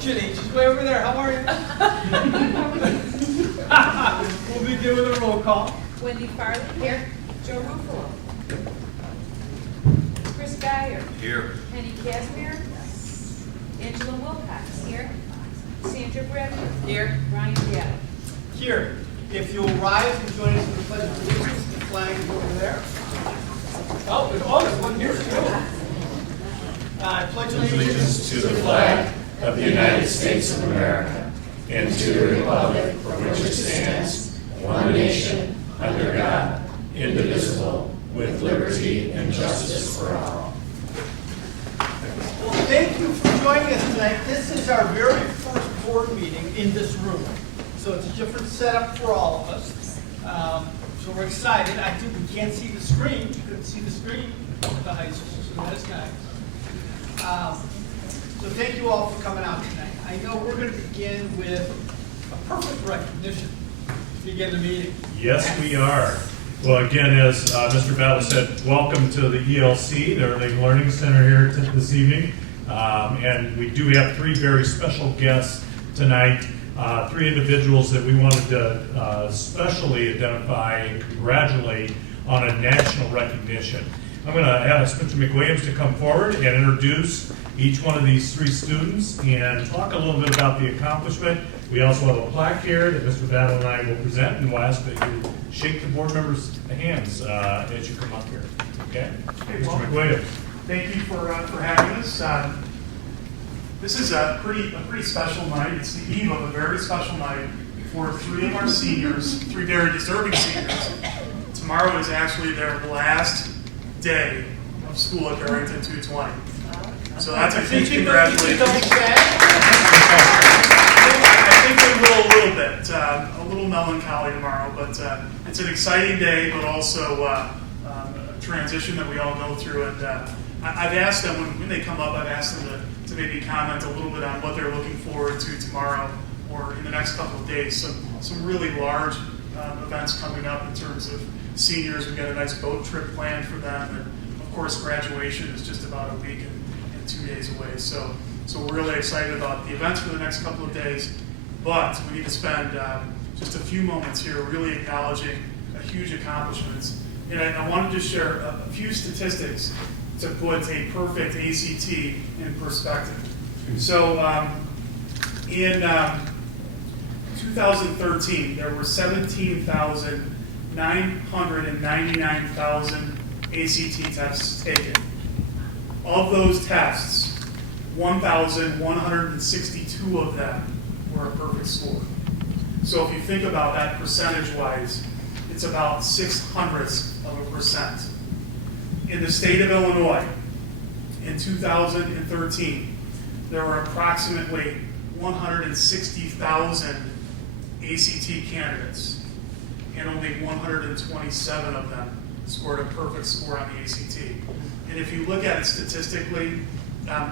Janine. She's way over there. How are you? We'll begin with a roll call. Wendy Farley. Here. Joe Ruffalo. Chris Geyer. Here. Penny Casimir. Angela Wilcox. Here. Sandra Bradford. Here. Ryan Gatto. Here. If you'll rise and join us in the pledge of allegiance, the flag is over there. Oh, there's one here too. I pledge Allegiance to the flag of the United States of America and to the republic for which it stands, one nation, under God, indivisible, with liberty and justice for all. Well, thank you for joining us tonight. This is our very first board meeting in this room. So it's a different setup for all of us. So we're excited. We can't see the screen. You couldn't see the screen at the high school, so that's nice. So thank you all for coming out tonight. I know we're going to begin with a perfect recognition to begin the meeting. Yes, we are. Well, again, as Mr. Battle said, welcome to the ELC, the Early Learning Center here this evening. And we do have three very special guests tonight. Three individuals that we wanted to especially identify and congratulate on a national recognition. I'm going to ask Mr. McWilliams to come forward and introduce each one of these three students and talk a little bit about the accomplishment. We also have a plaque here that Mr. Battle and I will present, and we'll ask that you shake the board members' hands as you come up here. Okay? Mr. McWilliams. Thank you for having us. This is a pretty special night. It's the eve of a very special night for three of our seniors, three very deserving seniors. Tomorrow is actually their last day of school at Barrington 220. So that's a huge congratulations. I think they will a little bit, a little melancholy tomorrow, but it's an exciting day, but also a transition that we all go through. And I've asked them, when they come up, I've asked them to maybe comment a little bit on what they're looking forward to tomorrow or in the next couple of days. Some really large events coming up in terms of seniors. We've got a nice boat trip planned for them, and of course graduation is just about a week and 2 days away. So we're really excited about the events for the next couple of days, but we need to spend just a few moments here really acknowledging a huge accomplishments. And I wanted to share a few statistics to put a perfect ACT in perspective. So in 2013, there were 17,999,000 ACT tests taken. Of those tests, 1,162 of them were a perfect score. So if you think about that percentage-wise, it's about 0.06%. In the state of Illinois, in 2013, there were approximately 160,000 ACT candidates, and only 127 of them scored a perfect score on the ACT. And if you look at it statistically,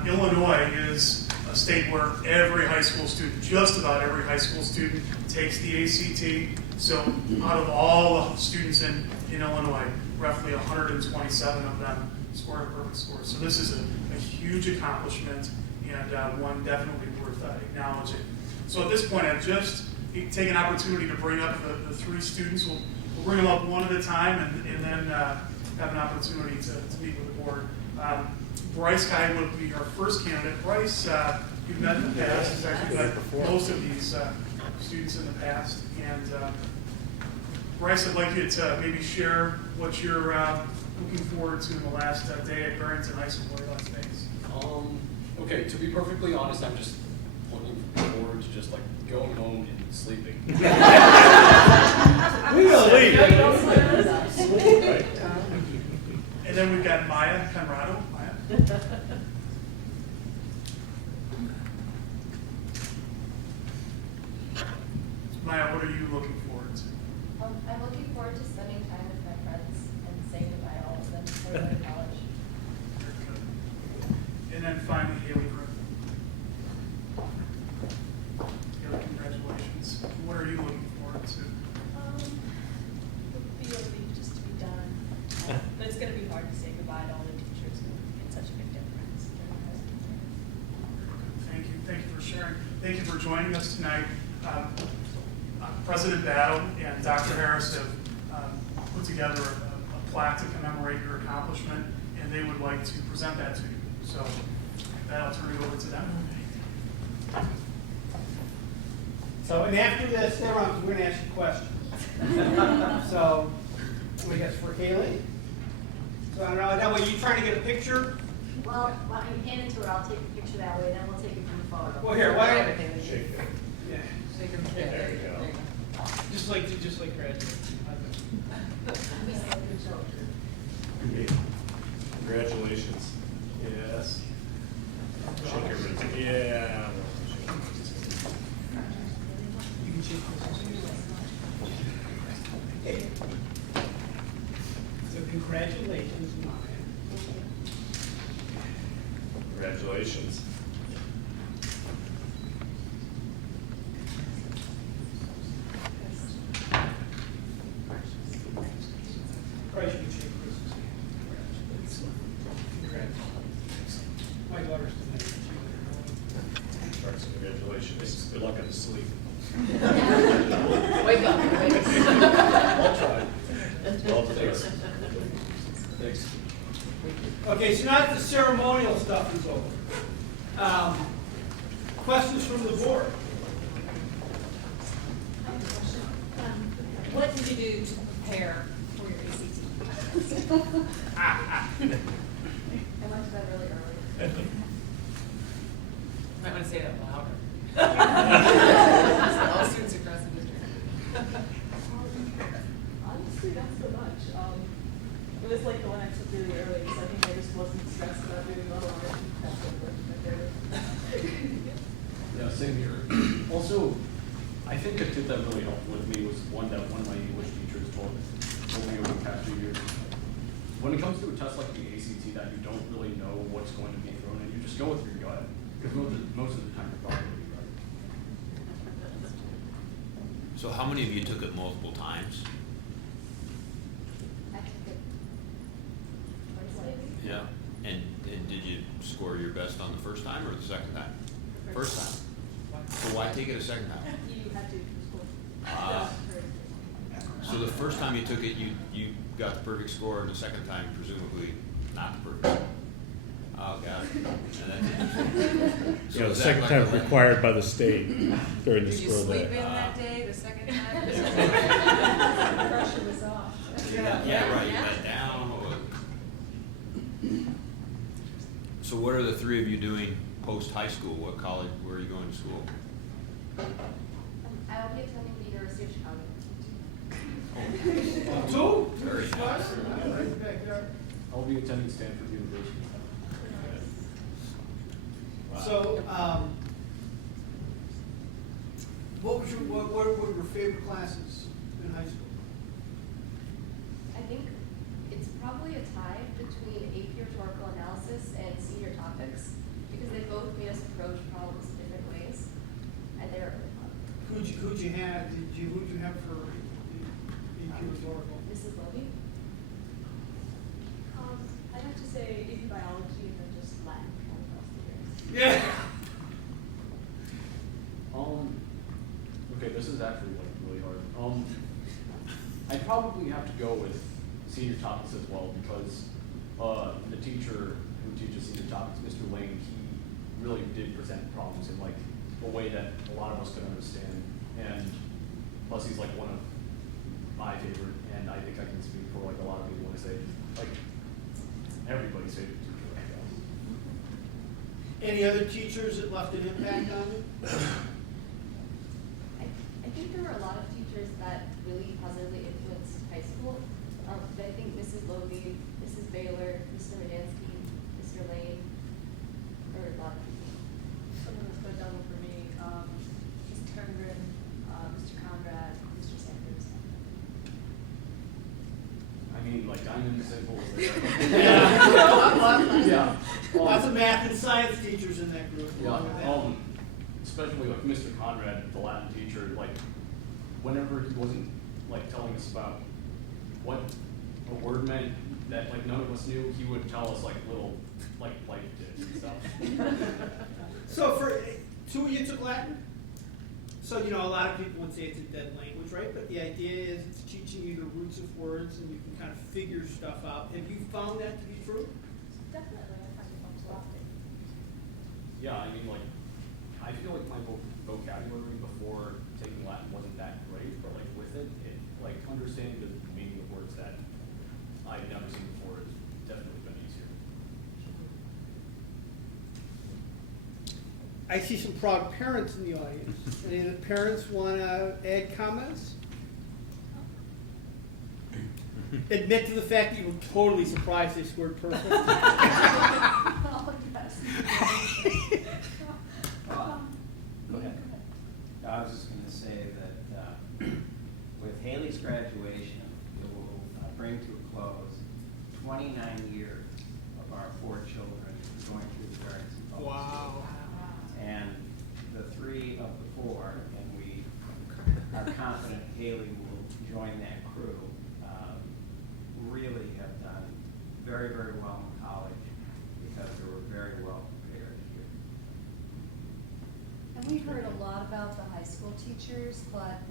Illinois is a state where every high school student, just about every high school student, takes the ACT. So out of all the students in Illinois, roughly 127 of them scored a perfect score. So this is a huge accomplishment, and one definitely worth acknowledging. So at this point, I've just taken an opportunity to bring up the three students. We'll bring them up one at a time, and then have an opportunity to meet with the board. Bryce Guy will be our first candidate. Bryce, you've met in the past. He's actually met most of these students in the past. And Bryce, I'd like you to maybe share what you're looking forward to in the last day at Barrington High School. What are your last days? Okay, to be perfectly honest, I'm just looking forward to just like going home and sleeping. We will leave. Right. And then we've got Maya Conrado. Maya. Maya, what are you looking forward to? I'm looking forward to spending time with my friends and saying goodbye to all of them before they go to college. Very good. And then finally, Haley Griffin. Haley, congratulations. What are you looking forward to? The BOB just to be done. But it's going to be hard to say goodbye to all the teachers and such a big difference. Thank you. Thank you for Sharon. Thank you for joining us tonight. President Battle and Dr. Harris have put together a plaque to commemorate your accomplishment, and they would like to present that to you. So with that, I'll turn it over to them. So, and after this, stay around, 'cause we're gonna ask you questions. So, we guess for Kaylee? So, I don't know, that way you trying to get a picture? Well, why don't you hand it to her, I'll take a picture that way, then we'll take a group photo. Well, here, why don't, Shake it. yeah, There you go. just like graduate. Congratulations. Yes. Shake everything. Yeah. You can shake this. So congratulations, Maya. Congratulations. Probably should shake Chris's hand. Congrats. My daughter's tonight. Sharks, congratulations. Good luck on the sleep. Wake up, I'll try. Well, thanks. Thanks. Okay, so now that the ceremonial stuff is over, questions from the board? I have a question. What did you do to prepare for your ACT? I went to bed really early. Might want to say that louder. All students across the district. Honestly, not so much. It was like the one I took really early, so I think I just wasn't stressed about doing well on it. That's what worked my favor. Yeah, same here. Also, I think a tip that really helped with me was one that one of my English teachers told me over the past few years. When it comes to a test like the ACT that you don't really know what's going to be thrown in, you just go with your gut. Because most of the time you're probably going to be right. So how many of you took it multiple times? I took it twice maybe. Yeah. And did you score your best on the first time or the second time? First time. So why take it a second time? You had to, it was cool. Ah. So the first time you took it, you got the perfect score, and the second time presumably not the perfect score. Oh, got it. So Yeah, the is that second like time a- required by the state during the Did you school sleep in day. that day, the second time? The pressure was off. Yeah, right, you went down. So what are the three of you doing post-high school? What college, where are you going to school? I will be attending the University of Chicago. Two? Very nice. Right back there. I'll be attending Stanford University. So, what were your favorite classes in high school? I think it's probably a tie between AP rhetorical analysis and senior topics because they both made us approach problems in different ways, and they're really fun. Who'd you have for AP rhetorical? Mrs. Levy? I'd have to say AP biology and then just Latin all across the years. Yeah. Okay, this is actually like really hard. I'd probably have to go with senior topics as well because the teacher who teaches senior topics, Mr. Lane, he really did present problems in like a way that a lot of us could understand. And plus he's like one of my favorite, and I think I can speak for like a lot of people when I say like everybody's favorite teacher, I guess. Any other teachers that left an impact on you? I think there were a lot of teachers that really positively influenced high school. But I think Mrs. Lovey, Mrs. Baylor, Mr. Medansky, Mr. Lane, there were a lot of people. Some of them stood double for me. Mr. Herngren, Mr. Conrad, Mr. Sanders. I mean, like diamonds and bulls. Yeah. Lots of math and science teachers in that group. Yeah, along with that. especially like Mr. Conrad, the Latin teacher, like whenever he wasn't like telling us about what a word meant that like none of us knew, he would tell us like little like life tips and stuff. So two of you took Latin? So, you know, a lot of people would say it's a dead language, right? But the idea is it's teaching you the roots of words and you can kind of figure stuff out. Have you found that to be true? Definitely, I find it helps a lot. Yeah, I mean, like, I feel like my vocabulary before taking Latin wasn't that great, but like with it, like understanding the meaning of words that I've never seen before has definitely been easier. I see some proud parents in the audience. Any of the parents want to add comments? Admit to the fact that you were totally surprised they scored perfect. Oh, yes. Go ahead. I was just going to say that with Haley's graduation, it will bring to a close 29 years of our 4 children going through the Gardens of Public Wow. Schools. And the 3 of the 4, and we are confident Haley will join that crew, really have done very, very well in college because they were very well prepared here. And we heard a lot about the high school teachers, but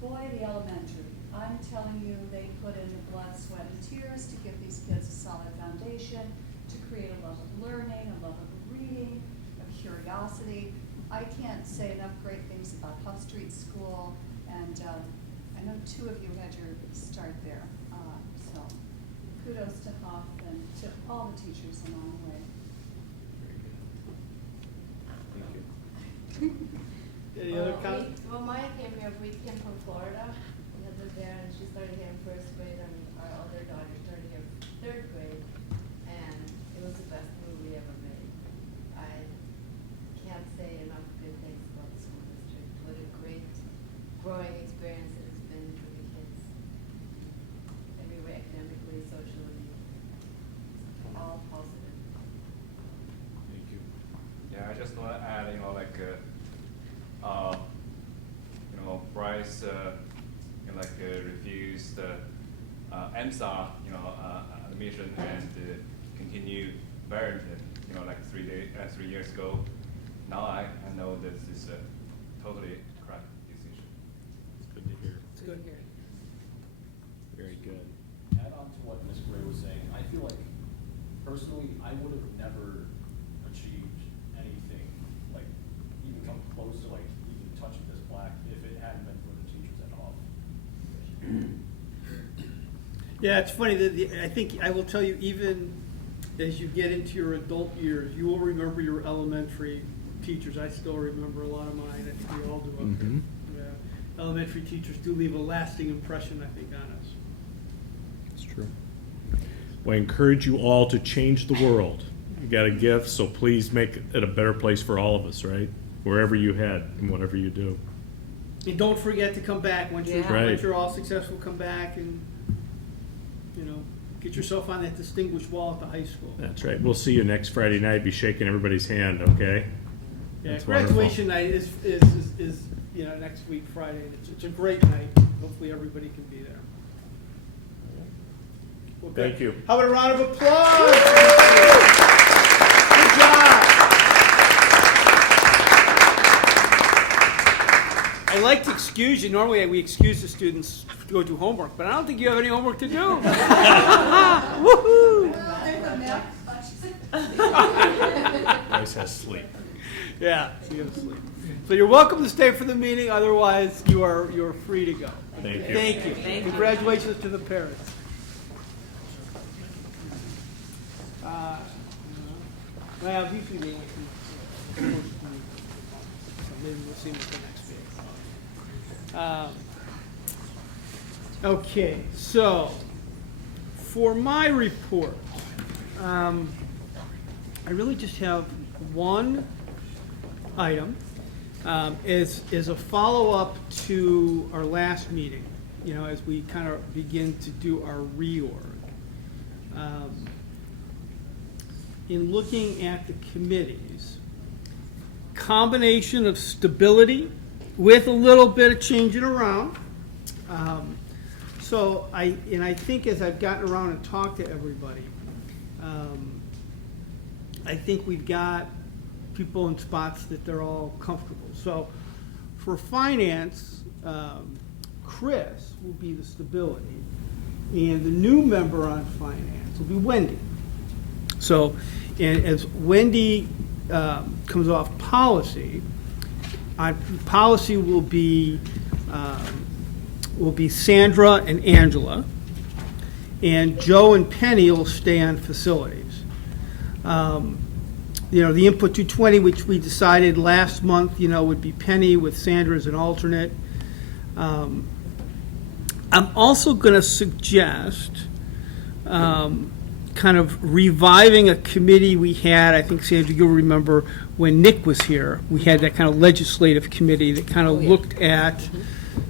boy, the elementary. I'm telling you, they put in the blood, sweat, and tears to give these kids a solid foundation, to create a love of learning, a love of reading, of curiosity. I can't say enough great things about Huff Street School, and I know 2 of you had your start there. So kudos to Huff and to all the teachers along the way. Thank you. Any other comments? Well, Maya came here, we came from Florida. We had lived there, and she started here in 1st grade, and our other daughter started here 3rd grade. And it was the best move we ever made. I can't say enough good things about the school district. What a great growing experience it has been for the kids. Every way, academically, socially, all positive. Thank you. Yeah, I just want to add, Bryce, refused MSA, admission and continue Barrington, 3 years ago. Now I know this is a totally correct decision. It's good to hear. It's good. Very good. Add on to what Ms. Gray was saying, I feel like personally, I would have never achieved anything like even come close to like even touching this plaque if it hadn't been for the teachers at Huff. Yeah, it's funny that I think I will tell you, even as you get into your adult years, you will remember your elementary teachers. I still remember a lot of mine. I think we all do up there. Yeah. Elementary teachers do leave a lasting impression, I think, on us. It's true. Well, I encourage you all to change the world. You got a gift, so please make it a better place for all of us, right? Wherever you head and whatever you do. And don't forget to come back once you're, Yeah. Right. once you're all successful. Come back and get yourself on that distinguished wall at the high school. That's right. We'll see you next Friday night. Be shaking everybody's hand, okay? Yeah, That's graduation wonderful. night is next week Friday. It's a great night. Hopefully everybody can be there. Well, good. Thank you. How about a round of applause? Good job. I like to excuse you. Normally we excuse the students to go do homework, but I don't think you have any homework to do. Woohoo! Bryce has sleep. Yeah, you have to sleep. So you're welcome to stay for the meeting. Otherwise, you're free to go. Thank you. Thank you. Congratulations to the parents. Well, usually they want to. Maybe we'll see them at the next meeting. Okay, so for my report, I really just have one item. Is a follow-up to our last meeting, as we kind of begin to do our reorg. In looking at the committees, combination of stability with a little bit of changing around. So I think as I've gotten around and talked to everybody, I think we've got people in spots that they're all comfortable. So for finance, Chris will be the stability, and the new member on finance will be Wendy. So, and as Wendy comes off policy, policy will be Sandra and Angela, and Joe and Penny will stay on facilities. You know, the Input 220, which we decided last month, you know, would be Penny with Sandra as an alternate. I'm also going to suggest kind of reviving a committee we had. I think, Sandra, you'll remember when Nick was here, we had that kind of legislative committee that kind of looked at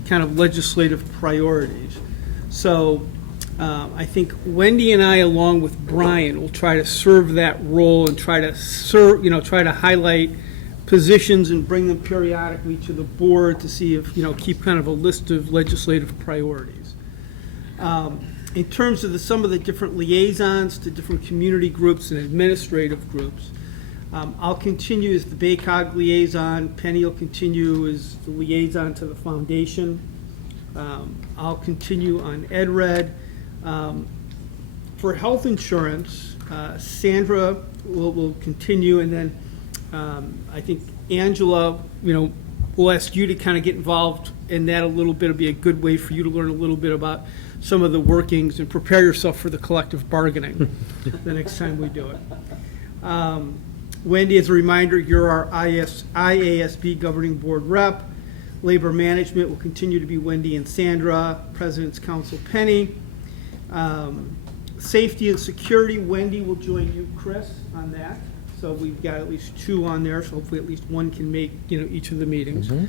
kind of legislative priorities. So I think Wendy and I, along with Brian, will try to serve that role and try to serve, you know, try to highlight positions and bring them periodically to the board to see if, you know, keep kind of a list of legislative priorities. In terms of some of the different liaisons to different community groups and administrative groups, I'll continue as the BACOG liaison. Penny will continue as the liaison to the foundation. I'll continue on EdRed. For health insurance, Sandra will continue, and then I think Angela, you know, we'll ask you to kind of get involved in that a little bit. It'll be a good way for you to learn a little bit about some of the workings and prepare yourself for the collective bargaining the next time we do it. Wendy, as a reminder, you're our IASB governing board rep. Labor management will continue to be Wendy and Sandra. President's Council, Penny. Safety and security, Wendy will join you, Chris, on that. So we've got at least two on there, so hopefully at least one can make, you know, each of the meetings. And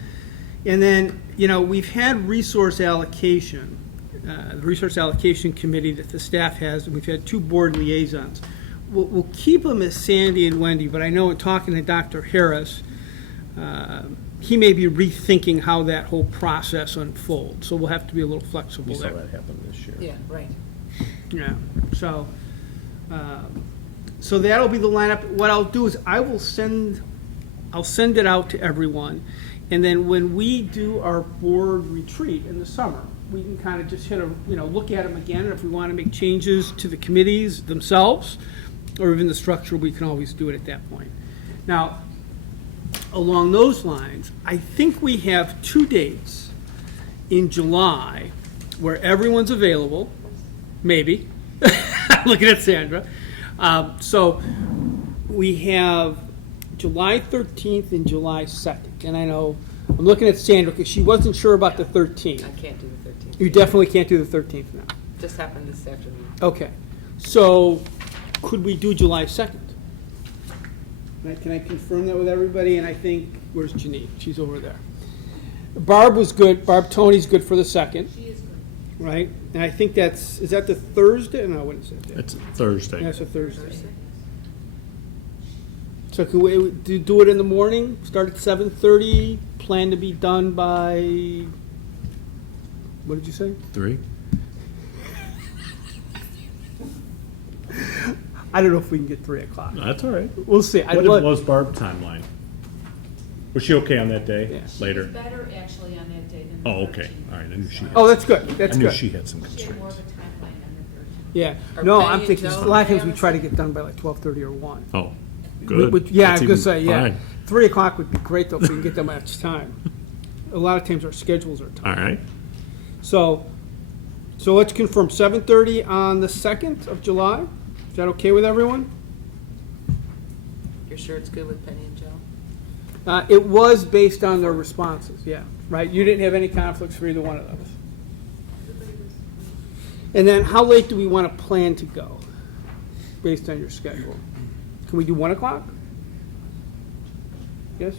then, you know, we've had resource allocation, the resource allocation committee that the staff has, and we've had two board liaisons. We'll keep them as Sandy and Wendy, but I know in talking to Dr. Harris, he may be rethinking how that whole process unfolds, so we'll have to be a little flexible there. We saw that happen this year. Yeah, right. Yeah, so, so that'll be the lineup. What I'll do is I'll send it out to everyone, and then when we do our board retreat in the summer, we can kind of just look at them again, and if we want to make changes to the committees themselves, or even the structure, we can always do it at that point. Now, along those lines, I think we have 2 dates in July where everyone's available. Maybe. Looking at Sandra. So we have July 13th and July 2nd. And I know, I'm looking at Sandra because she wasn't sure about the 13th. I can't do the 13th. You definitely can't do the 13th now. Just happened this afternoon. Okay. So could we do July 2nd? Can I confirm that with everybody? And I think, where's Janine? She's over there. Barb was good. Barb Tony's good for the 2nd. She is good. Right? And I think is that the Thursday? No, I wouldn't say that. It's Thursday. That's a Thursday. So can we do it in the morning? Start at 7:30, plan to be done by, what did you say? 3. I don't know if we can get 3 o'clock. That's all right. We'll see. What was Barb's timeline? Was she okay on that day? Yes. Later? Better actually on that day than the Oh, okay. 13th. All right. I knew she had. Oh, that's good. That's I knew good. she had some She had more of constraints. a timeline on the 13th. Yeah. Are No, Penny I'm and thinking, Joe a lot of times we on the try to second? get done by like 12:30 or 1. Oh, good. Yeah, That's I was gonna even say, yeah. fine. 3 o'clock would be great though if we can get them at each time. A lot of times our schedules are tight. All right. So let's confirm 7:30 on the 2nd of July. Is that okay with everyone? You're sure it's good with Penny and Joe? It was based on their responses, yeah, right? You didn't have any conflicts for either one of those. And then how late do we want to plan to go, based on your schedule? Can we do 1 o'clock? Yes?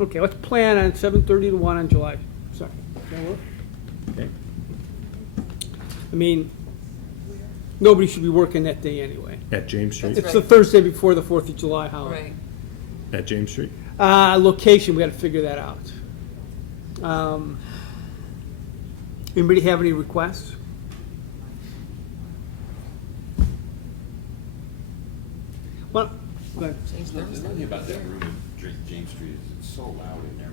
Okay, let's plan on 7:30 to 1 on July 2nd. Does that work? Okay. I mean, nobody should be working that day anyway. At James Street? It's the Thursday before the 4th of July holiday. Right. At James Street? Location, we got to figure that out. Anybody have any requests? Well, But There's nothing about that room in James Street, it's so loud in there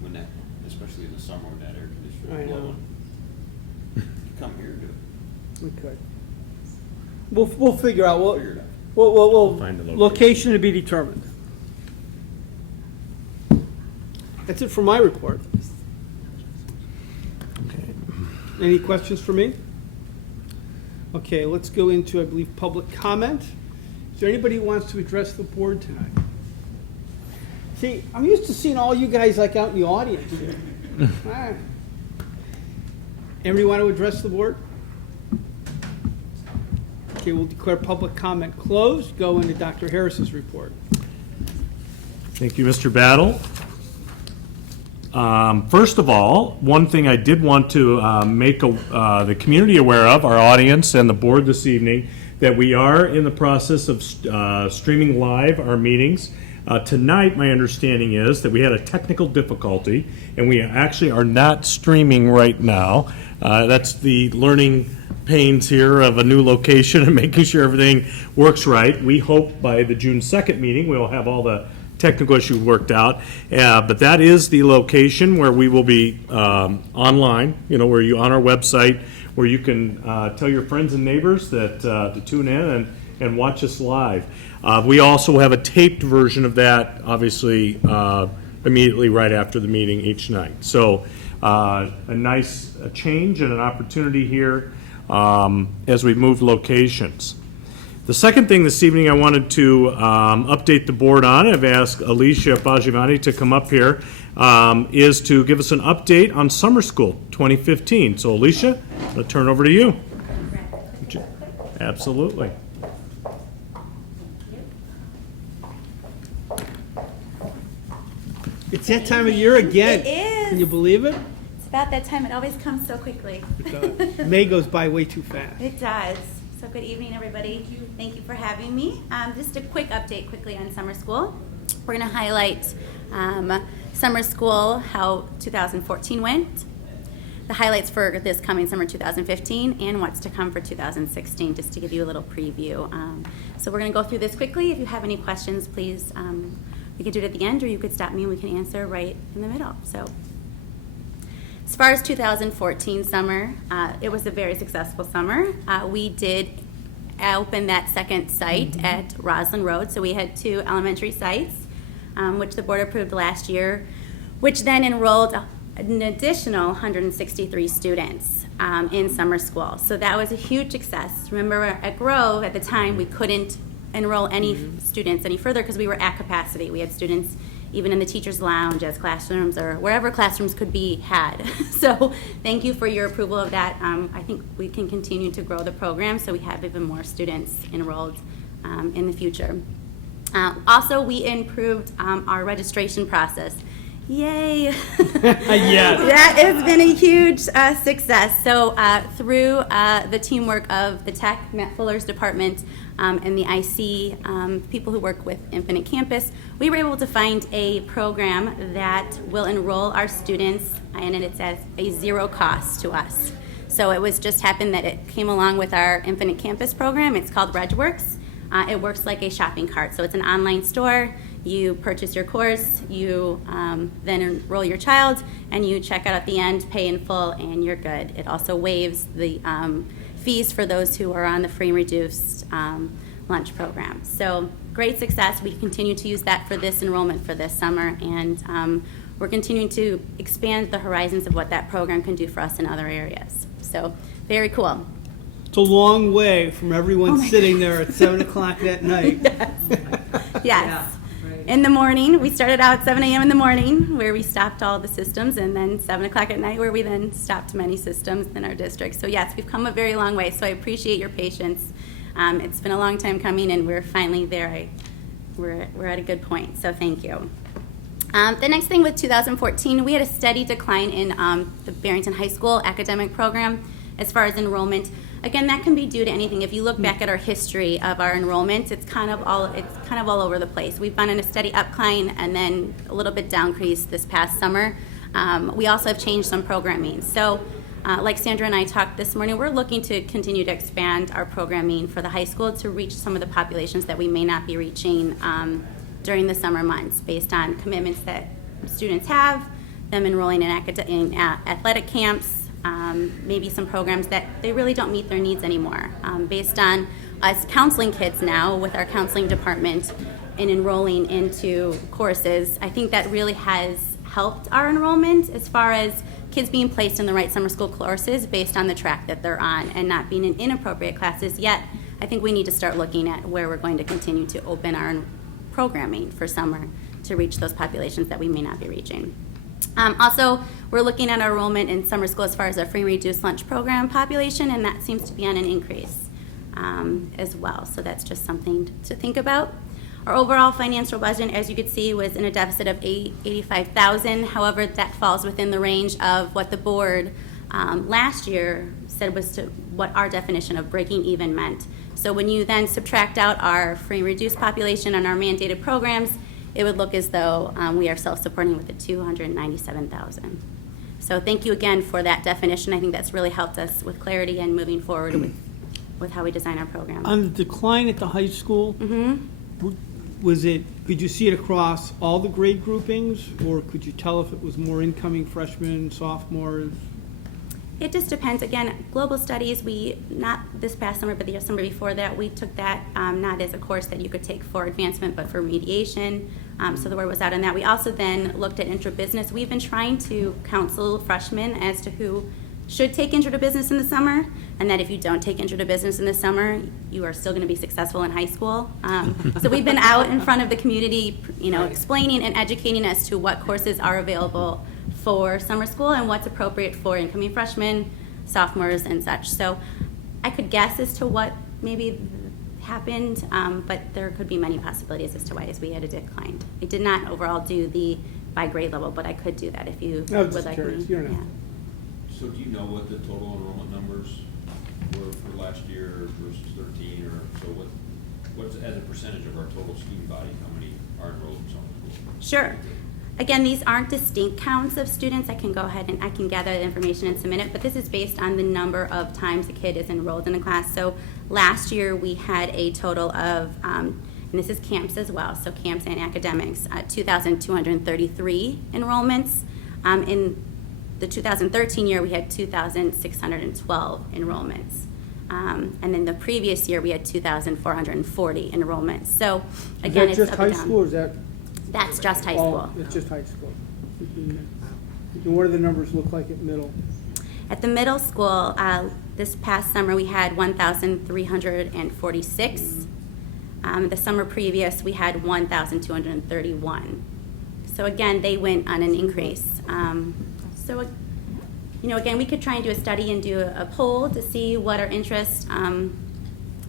when that, especially in the summer when that air conditioner I is know. blowing. You come here and do it. we could. We'll figure out. Figure it out. We'll Find a location. location to be determined. That's it for my report. Okay. Any questions for me? Okay, let's go into, I believe, public comment. Is there anybody who wants to address the board tonight? See, I'm used to seeing all you guys like out in the audience here. All right. Anybody want to address the board? Okay, we'll declare public comment closed. Go into Dr. Harris's report. Thank you, Mr. Battle. First of all, one thing I did want to make the community aware of, our audience and the board this evening, that we are in the process of streaming live our meetings. Tonight, my understanding is that we had a technical difficulty, and we actually are not streaming right now. That's the learning pains here of a new location and making sure everything works right. We hope by the June 2nd meeting, we'll have all the technical issues worked out. But that is the location where we will be online, where you, on our website, where you can tell your friends and neighbors that to tune in and watch us live. We also have a taped version of that, obviously, immediately right after the meeting each night. So a nice change and an opportunity here as we move locations. The second thing this evening I wanted to update the board on, I've asked Alicia Bajivani to come up here, is to give us an update on Summer School 2015. So Alicia, I'll turn it over to you. Absolutely. It's that time of year again. It is. Can you believe it? It's about that time. It always comes so quickly. May goes by way too fast. It does. So good evening, everybody. Thank you for having me. Just a quick update quickly on summer school. We're going to highlight summer school, how 2014 went, the highlights for this coming summer 2015, and what's to come for 2016, just to give you a little preview. So we're going to go through this quickly. If you have any questions, please, we could do it at the end, or you could stop me and we can answer right in the middle. So as far as 2014 summer, it was a very successful summer. We did open that second site at Roslyn Road, so we had 2 elementary sites, which the board approved last year, which then enrolled an additional 163 students in summer school. So that was a huge success. Remember, at Grove at the time, we couldn't enroll any students any further because we were at capacity. We had students even in the teacher's lounge as classrooms or wherever classrooms could be had. So thank you for your approval of that. I think we can continue to grow the program so we have even more students enrolled in the future. Also, we improved our registration process. Yay! Yes. That has been a huge success. So through the teamwork of the tech, Matt Fuller's department, and the IC, people who work with Infinite Campus, we were able to find a program that will enroll our students, and it's at a zero cost to us. So it was just happened that it came along with our Infinite Campus program. It's called RegWorks. It works like a shopping cart. So it's an online store. You purchase your course, you then enroll your child, and you check out at the end, pay in full, and you're good. It also waives the fees for those who are on the free and reduced lunch program. So great success. We continue to use that for this enrollment for this summer, and we're continuing to expand the horizons of what that program can do for us in other areas. So very cool. It's a long way from everyone sitting there at 7 o'clock that night. Yes. Yes. In the morning, we started out at 7 a.m. in the morning where we stopped all the systems, and then 7 o'clock at night where we then stopped many systems in our district. So yes, we've come a very long way, so I appreciate your patience. It's been a long time coming, and we're finally there. We're at a good point, so thank you. The next thing with 2014, we had a steady decline in the Barrington High School academic program as far as enrollment. Again, that can be due to anything. If you look back at our history of our enrollment, it's kind of all over the place. We've been in a steady upcline and then a little bit downcrease this past summer. We also have changed some programming. So Like Sandra and I talked this morning, we're looking to continue to expand our programming for the high school to reach some of the populations that we may not be reaching during the summer months based on commitments that students have, them enrolling in athletic camps, maybe some programs that they really don't meet their needs anymore. Based on us counseling kids now with our counseling department and enrolling into courses, I think that really has helped our enrollment as far as kids being placed in the right summer school courses based on the track that they're on and not being in inappropriate classes. Yet, I think we need to start looking at where we're going to continue to open our programming for summer to reach those populations that we may not be reaching. Also, we're looking at our enrollment in summer school as far as our free and reduced lunch program population, and that seems to be on an increase as well. So that's just something to think about. Our overall financial budget, as you could see, was in a deficit of $85,000. However, that falls within the range of what the board last year said was to what our definition of breaking even meant. So when you then subtract out our free and reduced population and our mandated programs, it would look as though we are self-supporting with the $297,000. So thank you again for that definition. I think that's really helped us with clarity and moving forward with how we design our program. On the decline at the high school, could you see it across all the grade groupings, or could you tell if it was more incoming freshmen, sophomores? It just depends. Again, global studies, not this past summer, but the summer before that, we took that not as a course that you could take for advancement, but for mediation. So the word was out on that. We also then looked at intra-business. We've been trying to counsel freshmen as to who should take intro to business in the summer, and that if you don't take intro to business in the summer, you are still going to be successful in high school. So we've been out in front of the community, explaining and educating as to what courses are available for summer school and what's appropriate for incoming freshmen, sophomores, and such. So I could guess as to what maybe happened, but there could be many possibilities as to why we had a decline. I did not overall do the by grade level, but I could do that if you would like me. You don't know. So do you know what the total enrollment numbers were for last year versus 13, or so what's as a percentage of our total student body, how many are enrolled in summer school? Sure. Again, these aren't distinct counts of students. I can go ahead and I can gather the information and submit it, but this is based on the number of times a kid is enrolled in a class. So last year we had a total of, and this is camps as well, so camps and academics, 2,233 enrollments. In the 2013 year, we had 2,612 enrollments. And then the previous year, we had 2,440 enrollments. So again, is that it's just up high and down. school, or is that? That's just high school. It's just high school. And what do the numbers look like at middle? At the middle school, this past summer, we had 1,346. The summer previous, we had 1,231. So again, they went on an increase. So, again, we could try and do a study and do a poll to see what our interest, and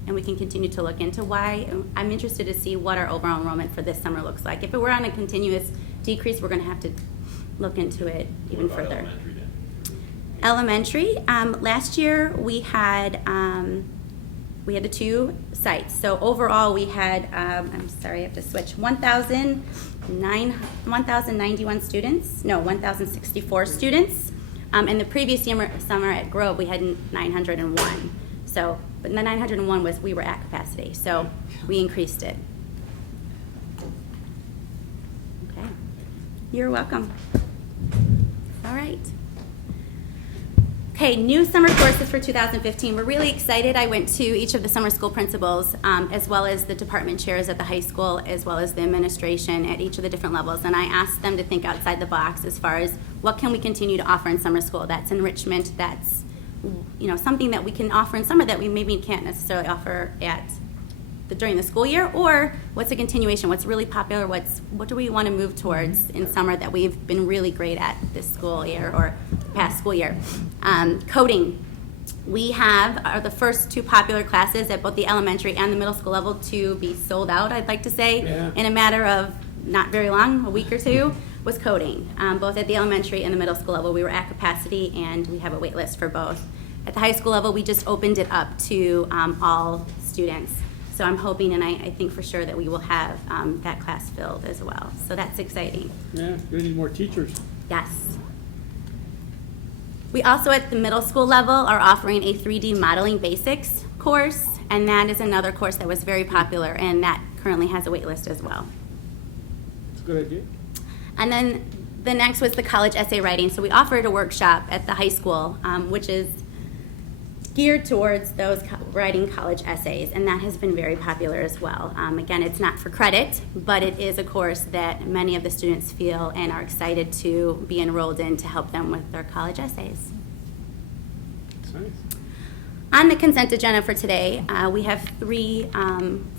we can continue to look into why. I'm interested to see what our overall enrollment for this summer looks like. If it were on a continuous decrease, we're going to have to look into it even What about further. Elementary then? Elementary, last year we had the two sites. So overall we had, I'm sorry, I have to switch, 1,091 students, no, 1,064 students. And the previous summer at Grove, we had 901. So, but the 901 was, we were at capacity, so we increased it. Okay, you're welcome. All right. Okay, new summer courses for 2015. We're really excited. I went to each of the summer school principals, as well as the department chairs at the high school, as well as the administration at each of the different levels, and I asked them to think outside the box as far as what can we continue to offer in summer school. That's enrichment, that's something that we can offer in summer that we maybe can't necessarily offer during the school year, or what's a continuation, what's really popular, what do we want to move towards in summer that we've been really great at this school year or past school year. Coding. We are the first two popular classes at both the elementary and the middle school level to be sold out, I'd like to say, in a matter of not very long, a week or two, was coding. Both at the elementary and the middle school level, we were at capacity, and we have a wait list for both. At the high school level, we just opened it up to all students. So I'm hoping, and I think for sure, that we will have that class filled as well. So that's exciting. Yeah, we need more teachers. Yes. We also, at the middle school level, are offering a 3D modeling basics course, and that is another course that was very popular, and that currently has a wait list as well. It's a good idea. And then the next was the college essay writing. So we offered a workshop at the high school, which is geared towards those writing college essays, and that has been very popular as well. Again, it's not for credit, but it is a course that many of the students feel and are excited to be enrolled in to help them with their college essays. That's nice. On the consent agenda for today, we have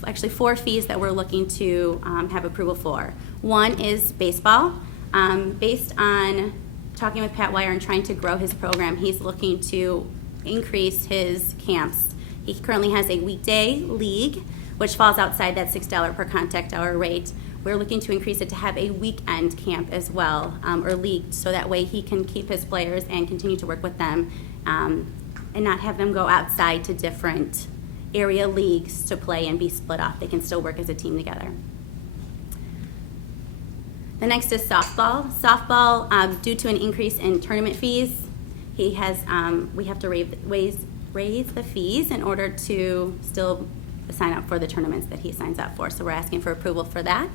actually four fees that we're looking to have approval for. One is baseball. Based on talking with Pat Wire and trying to grow his program, he's looking to increase his camps. He currently has a weekday league, which falls outside that $6 per contact hour rate. We're looking to increase it to have a weekend camp as well, or league, so that way he can keep his players and continue to work with them, and not have them go outside to different area leagues to play and be split off. They can still work as a team together. The next is softball. Softball, due to an increase in tournament fees, we have to raise the fees in order to still sign up for the tournaments that he signs up for. So we're asking for approval for that.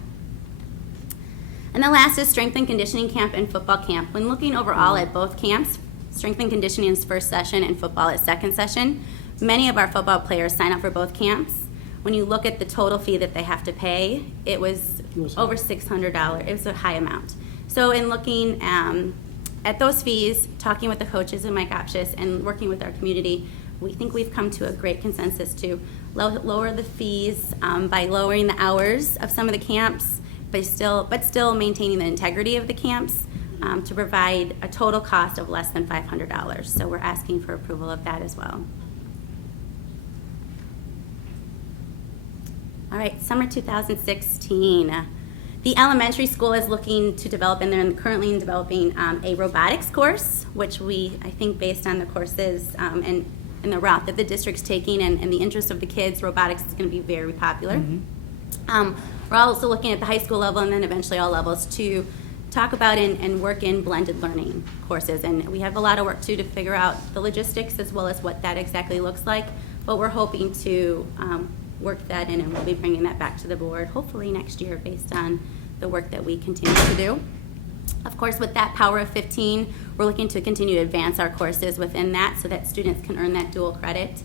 And the last is strength and conditioning camp and football camp. When looking overall at both camps, strength and conditioning is first session and football is second session, many of our football players sign up for both camps. When you look at the total fee that they have to pay, it was over $600. It was a high amount. So in looking at those fees, talking with the coaches and Mike Opshis, and working with our community, we think we've come to a great consensus to lower the fees by lowering the hours of some of the camps, but still maintaining the integrity of the camps, to provide a total cost of less than $500. So we're asking for approval of that as well. All right, summer 2016. The elementary school is looking to develop, and they're currently developing a robotics course, which I think based on the courses and the route that the district's taking and the interest of the kids, robotics is going to be very popular. Mm-hmm. We're also looking at the high school level and then eventually all levels to talk about and work in blended learning courses. And we have a lot of work to figure out the logistics as well as what that exactly looks like. But we're hoping to work that in, and we'll be bringing that back to the board hopefully next year based on the work that we continue to do. Of course, with that Power of 15, we're looking to continue to advance our courses within that so that students can earn that dual credit.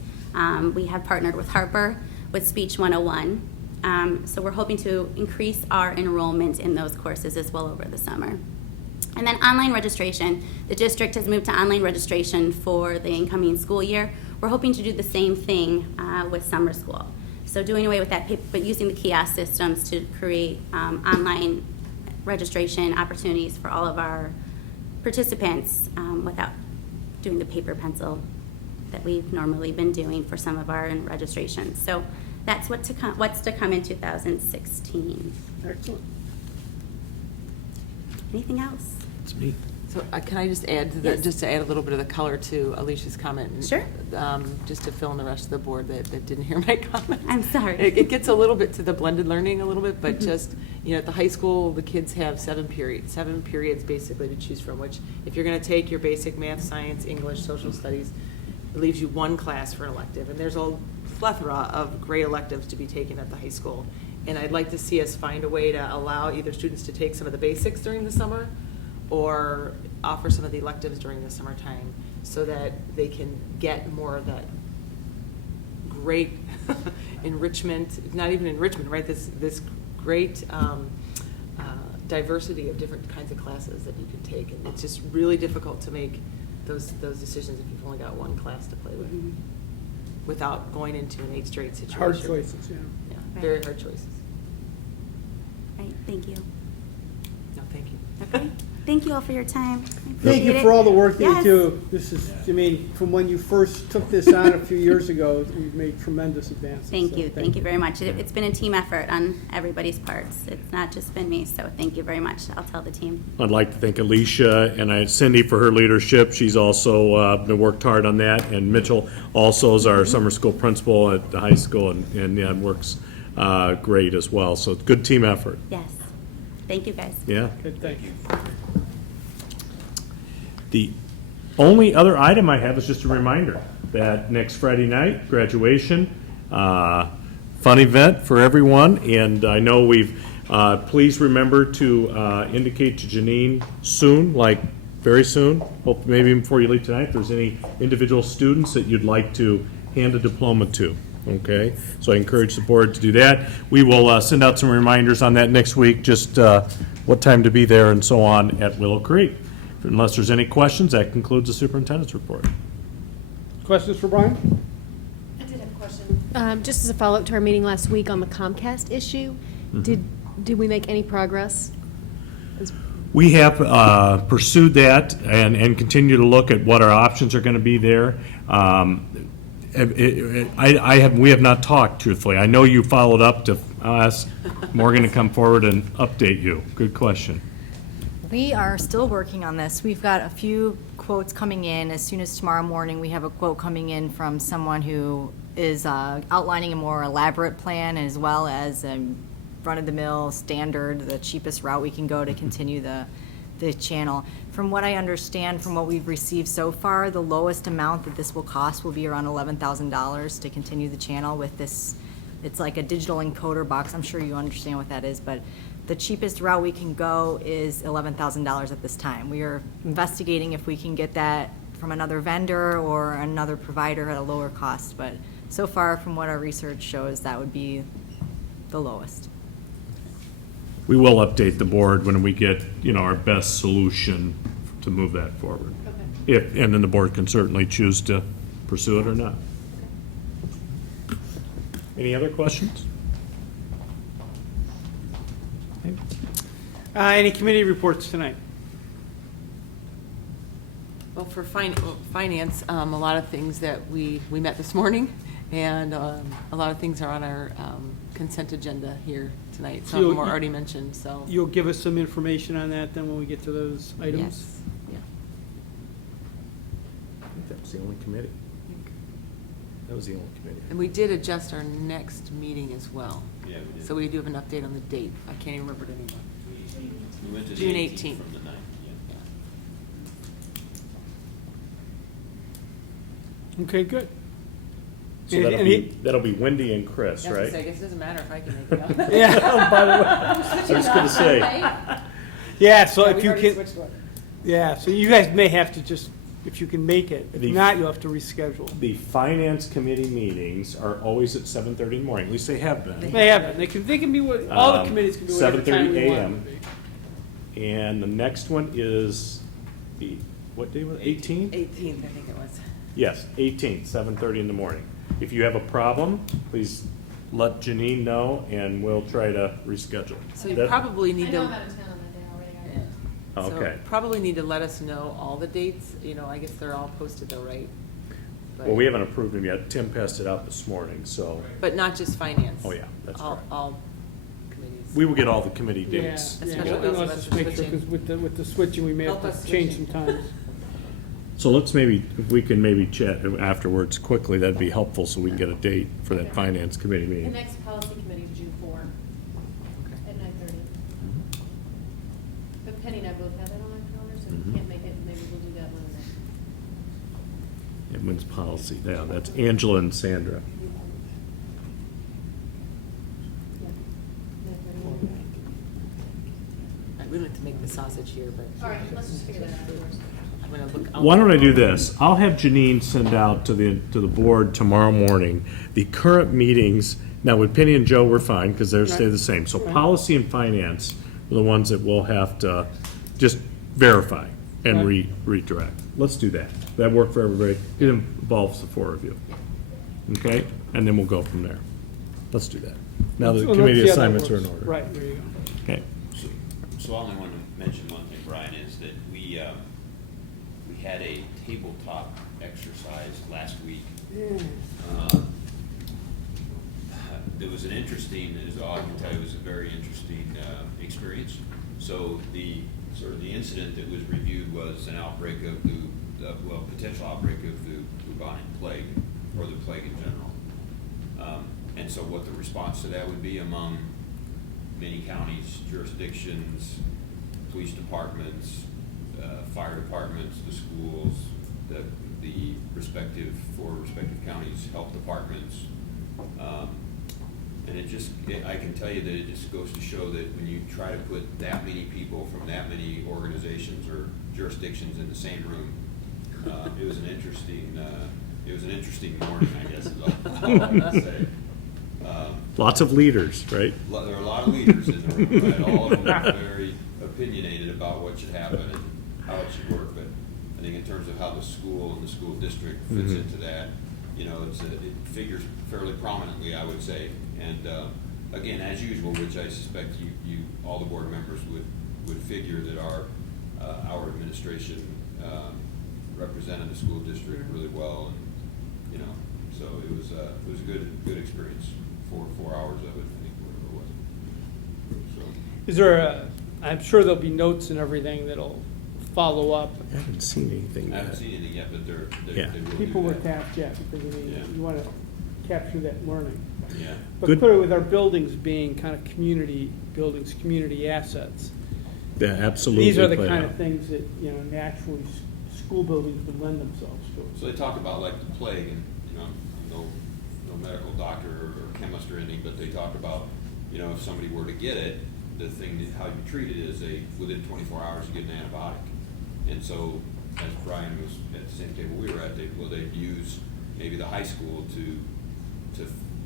We have partnered with Harper with Speech 101. So we're hoping to increase our enrollment in those courses as well over the summer. And then online registration. The district has moved to online registration for the incoming school year. We're hoping to do the same thing with summer school. So doing away with that paper, but using the kiosk systems to create online registration opportunities for all of our participants without doing the paper pencil that we've normally been doing for some of our registrations. So that's what's to come in 2016. Excellent. Anything else? It's me. So can I just add to Yes. just to add a little bit of the color to Alicia's comment? And, Sure. Just to fill in the rest of the board that didn't hear my comment. I'm sorry. It gets a little bit to the blended learning a little bit, but just, at the high school, the kids have 7 periods basically to choose from, which if you're going to take your basic math, science, English, social studies, it leaves you one class for an elective. And there's a plethora of great electives to be taken at the high school. And I'd like to see us find a way to allow either students to take some of the basics during the summer or offer some of the electives during the summertime so that they can get more of that great enrichment, not even enrichment, right? This great diversity of different kinds of classes that you can take. And it's just really difficult to make those decisions if you've only got one class to play with without going into an 8th grade situation. Hard choices, yeah. Yeah, Right. very hard choices. Right, thank you. No, thank you. Okay, thank you all for your time. I Thank appreciate you it. for all the work that you Yes. do. This is, from when you first took this on a few years ago, you've made tremendous advances. Thank So you. Thank you very much. It's been a team effort on everybody's parts. It's not just been me, so thank you very much. I'll tell the team. I'd like to thank Alicia and Cindy for her leadership. She's also been worked hard on that, and Mitchell also is our summer school principal at the high school and works great as well. So good team effort. Yes. Thank you, guys. Yeah. Good, thank you. only other item I have is just a reminder that next Friday night, graduation, fun event for everyone, and I know please remember to indicate to Janine soon, like very soon, hope maybe before you leave tonight, if there's any individual students that you'd like to hand a diploma to, okay? So I encourage the board to do that. We will send out some reminders on that next week, just what time to be there and so on at Willow Creek. Unless there's any questions, that concludes the superintendent's report. Questions for Brian? I did have a question. Just as a follow-up to our meeting last week on the Comcast issue, did we make any progress? We have pursued that and continue to look at what our options are going to be there. We have not talked, truthfully. I know you followed up to ask Morgan to come forward and update you. Good question. We are still working on this. We've got a few quotes coming in. As soon as tomorrow morning, we have a quote coming in from someone who is outlining a more elaborate plan, as well as a run-of-the-mill standard, the cheapest route we can go to continue the channel. From what I understand, from what we've received so far, the lowest amount that this will cost will be around $11,000 to continue the channel with this. It's like a digital encoder box. I'm sure you understand what that is, but the cheapest route we can go is $11,000 at this time. We are investigating if we can get that from another vendor or another provider at a lower cost, but so far from what our research shows, that would be the lowest. We will update the board when we get, our best solution to move that forward. Okay. And then the board can certainly choose to pursue it or not. Any other questions? Any committee reports tonight? Well, for finance, a lot of things that we met this morning, and a lot of things are on our consent agenda here tonight. Some of them were already mentioned, so. You'll give us some information on that then when we get to those items? Yes, yeah. I think that was the only committee. That was the only committee. And we did adjust our next meeting as well. Yeah, we did. So we do have an update on the date. I can't even remember it anymore. We went to the June 18th 18th. from the 9th, yeah. Okay, good. So that'll be Wendy and Chris, right? I guess it doesn't matter if I can make it up. Yeah, by the way. I was going to say. Yeah, so if we've you already can, switched one. yeah, so you guys may have to just, if you can make it. If not, you'll have to reschedule. The finance committee meetings are always at 7:30 in the morning. At least they have been. They have it. They can be what, all the committees can be whatever time 7:30 we want a.m. them to be. And the next one is what day was it? 18th? 18th, I think it was. Yes, 18th, 7:30 in the morning. If you have a problem, please let Janine know and we'll try to reschedule. So you probably need to. I know I'm out of town on that day already. Okay. So probably need to let us know all the dates. I guess they're all posted though, right? But- Well, we haven't approved them yet. Tim passed it out this morning, so But not just finance. Oh, yeah, that's correct. All committees. we will get all the committee dates. Especially Yeah, those of let's us just who are make sure, switching. because with the switching, we may have Help us to change some switching. times. So let's if we can maybe chat afterwards quickly, that'd be helpful so we can get a date for that finance committee The meeting. next policy committee is June 4 at 9:30. But Penny and I both have it on our calendar, so if you can't make it, maybe we'll do that one. And when's policy? Yeah, that's Angela and Sandra. We don't have to make the sausage here, but. All right, let's just figure that out first. I'm gonna look. Why don't I do this? I'll have Janine send out to the board tomorrow morning the current meetings. Now with Penny and Joe, we're fine because they stay the same. So policy and finance are the ones that we'll have to just verify and redirect. Let's do that. That work for everybody? It involves the four of you. Okay? And then we'll go from there. Let's do that. Now the Let's committee see how that assignments are in works. order. Right, there you go. Okay. So I only want to mention one thing, Brian, is that we had a tabletop exercise last week. It was an interesting, as all I can tell you, it was a very interesting experience. So the incident that was reviewed was an outbreak of potential outbreak of the bubonic plague, or the plague in general. And so what the response to that would be among many counties, jurisdictions, police departments, fire departments, the schools, the respective counties' health departments. And I can tell you that it just goes to show that when you try to put that many people from that many organizations or jurisdictions in the same room, it was an interesting morning, I guess is all I'm gonna say. Lots of leaders, right? There are a lot of leaders in the room, right? All of them are very opinionated about what should happen and how it should work, but I think in terms of how the school and the school district fits Mhm. into that, you know, it figures fairly prominently, I would say. And again, as usual, which I suspect you all the board members would figure that our administration represented the school district really well, and you know, so it was a good experience. 4 hours of it, I think, whatever it was. So. Is there I'm sure there'll be notes and everything that'll follow up. I haven't seen anything I yet. haven't seen anything yet, but Yeah. they will People do were that. tasked, yeah, because you want to capture that learning. Yeah. But Good. put it with our buildings being kind of community buildings, community assets. Yeah, absolutely. These are the played kind out. of things that, you know, naturally school buildings would lend themselves to. So they talk about like the plague, and you know, no medical doctor or chemist or anything, but they talk about, you know, if somebody were to get it, the thing that how you treat it is within 24 hours you get an antibiotic. And so, as Brian was at the same table we were at, they'd use maybe the high school to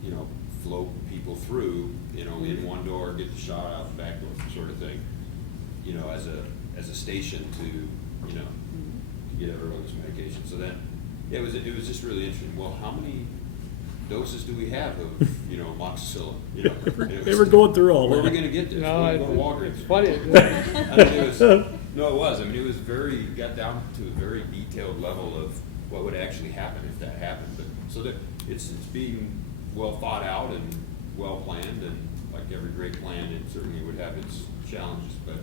you know, float people through, you know, in one door, get the shot out the back door, sort of thing, you know, as a station to, you know, to get everyone this medication. So then it was just really interesting. Well, how many doses do we have of, you know, amoxicillin? You know, They were going through all where are we that. going to get this? No, We're going to Walgreens. it's funny. I mean, it was, no, it was. I mean, it was got down to a very detailed level of what would actually happen if that happened. But so that it's being well thought out and well planned, and like every great plan, it certainly would have its challenges. But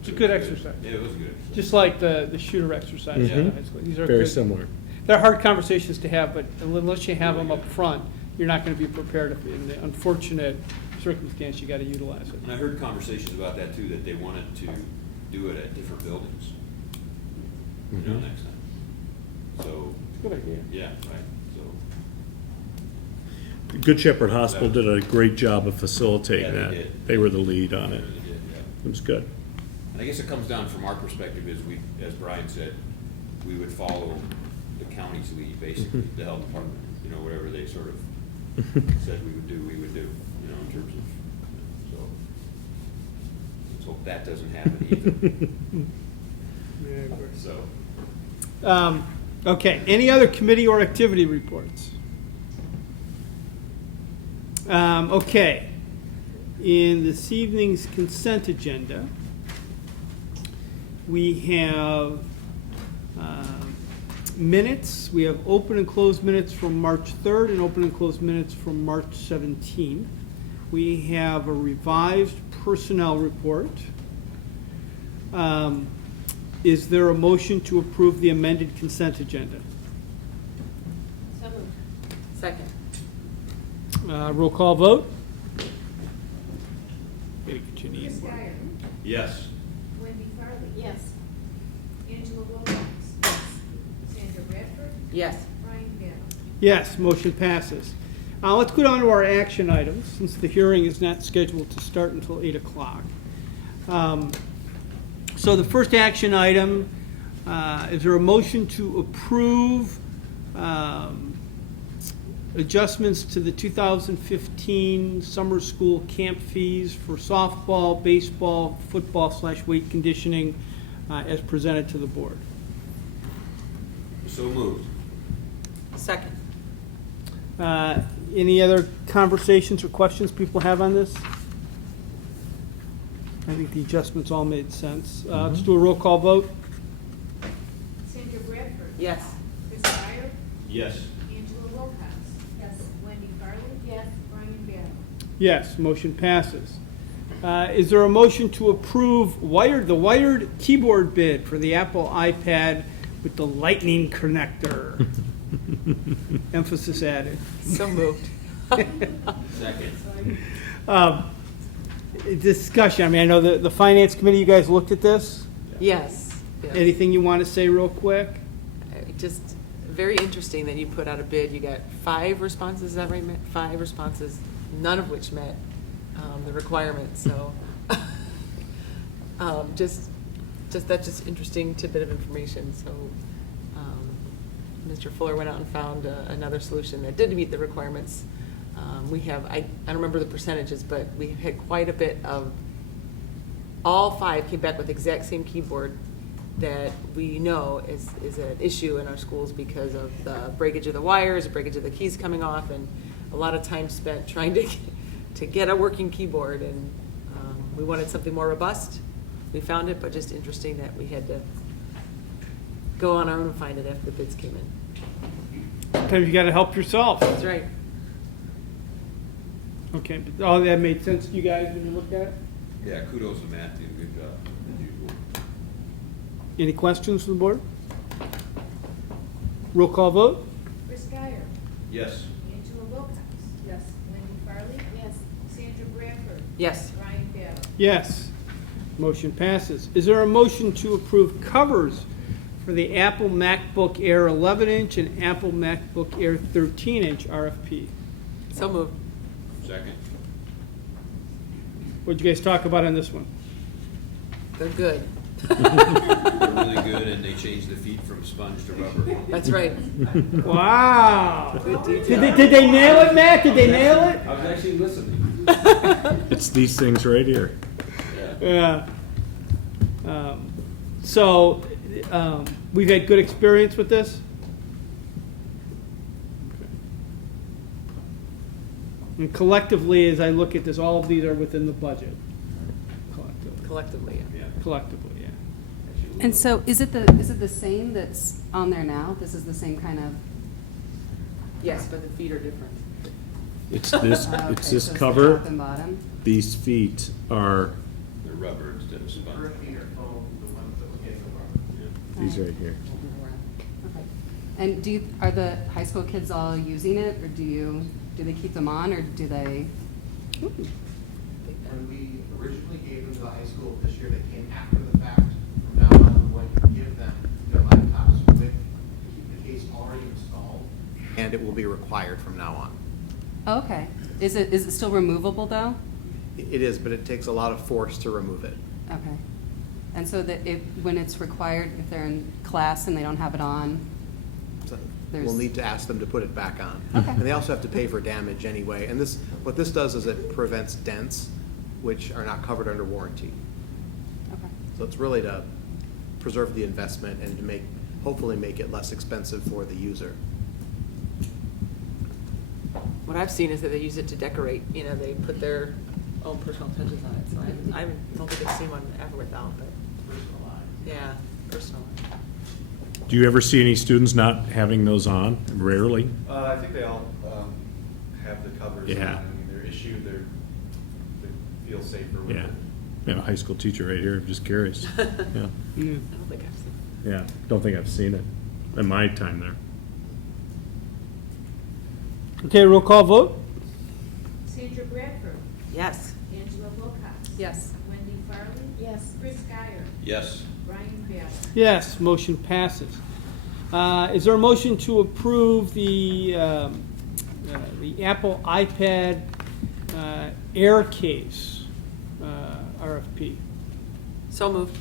It's a good exercise. Yeah, it was good. Just like the shooter exercise in high school. These are Very good. similar. They're hard conversations to have, but unless you have them up front, you're not going to be prepared if in the unfortunate circumstance you got to utilize it. And I heard conversations about that too, that they wanted to do it at different buildings. You know, Mhm. next time. So. It's a good idea. Yeah, right. So. Good Shepherd Hospital did a great job of facilitating Yeah, they that. did. They were the lead on it. They did, yeah. It was good. And I guess it comes down from our perspective is as Brian said, we would follow the county's lead, basically, the health department, you know, whatever they sort of said we would do, you know, in terms of, so. Let's hope that doesn't happen either. So. Okay, any other committee or activity reports? Okay, in this evening's consent agenda, we have minutes. We have open and closed minutes from March 3rd and open and closed minutes from March 17th. We have a revised personnel report. Is there a motion to approve the amended consent agenda? So moved. Second. Roll call vote. Gotta get you Chris these. Dyer. Yes. Wendy Farley. Yes. Angela Williams. Yes. Sandra Bradford. Yes. Brian Battle. Yes, motion passes. Let's go down to our action items, since the hearing is not scheduled to start until 8 o'clock. So the first action item, is there a motion to approve adjustments to the 2015 summer school camp fees for softball, baseball, football/weight conditioning as presented to the board? So moved. Second. Any other conversations or questions people have on this? I think the adjustments all made sense. Let's do a roll call vote. Sandra Bradford. Yes. Chris Dyer. Yes. Angela Wilcox. Yes. Wendy Farley. Yes. Brian Battle. Yes, motion passes. Is there a motion to approve the wired keyboard bid for the Apple iPad with the lightning connector? Emphasis added. So moved. Second. Discussion, I mean, I know the finance committee, you guys looked at this? Yes. Yes. Anything you want to say real quick? Just very interesting that you put out a bid, you got 5 responses, is that right, Matt? 5 responses, none of which met the requirements, so that's just interesting tidbit of information. So Mr. Fuller went out and found another solution that did meet the requirements. We have, I don't remember the percentages, but we had quite a bit of, all 5 came back with the exact same keyboard that we know is an issue in our schools because of the breakage of the wires, breakage of the keys coming off, and a lot of time spent trying to get a working keyboard. And we wanted something more robust. We found it, but just interesting that we had to go on our own and find it after the bids came in. Sometimes you got to help yourself. That's right. Okay, but all that made sense to you guys when you looked at it? Yeah, kudos to Matthew, good job, as usual. Any questions from the board? Roll call vote? Chris Geyer. Yes. Angela Wilcox. Yes. Wendy Farley. Yes. Sandra Bradford. Yes. Ryan Battle. Yes. Motion passes. Is there a motion to approve covers for the Apple MacBook Air 11-inch and Apple MacBook Air 13-inch RFP? So moved. Second. What'd you guys talk about on this one? They're good. They're really good, and they changed the feet from sponge to rubber. That's right. Wow. Good detail. Did they nail it, Matt? Did they nail it? I was actually listening. It's these things right here. Yeah. So, we've had good experience with this? And collectively, as I look at this, all of these are within the budget. Collectively, yeah. Collectively, yeah. And so is it the same that's on there now? This is the same kind of? Yes, but the feet are different. It's this, Okay, it's so this the cover. top and bottom? These feet are, They're rubber instead of sponge. these right here. Okay. And are the high school kids all using it, or do they keep them on, or do they? When we originally gave them to the high school this year, they came after the fact. From now on, we're going to give them their laptops with the case already installed. And it will be required from now on. Oh, okay. Is it still removable though? It is, but it takes a lot of force to remove it. Okay. And so that when it's required, if they're in class and they don't have it on, So There's- we'll need to ask them to put it back on. Okay. And they also have to pay for damage anyway. And what this does is it prevents dents, which are not covered under warranty. Okay. So it's really to preserve the investment and to hopefully make it less expensive for the user. What I've seen is that they use it to decorate, they put their own personal touches on it, so I don't think I've seen one ever without, but. Yeah, personal. Do you ever see any students not having those on? Rarely. I think they all have the covers. Yeah. On. I mean, they're issued. They feel safer with Yeah. it. I have a high school teacher right here. I'm just curious. Yeah. I don't think I've seen Yeah. Don't think I've seen it in my time there. Okay, roll call vote? Sandra Bradford. Yes. Angela Wilcox. Yes. Wendy Farley. Yes. Chris Geyer. Yes. Ryan Battle. Yes, motion passes. Is there a motion to approve the Apple iPad Air case RFP? So moved.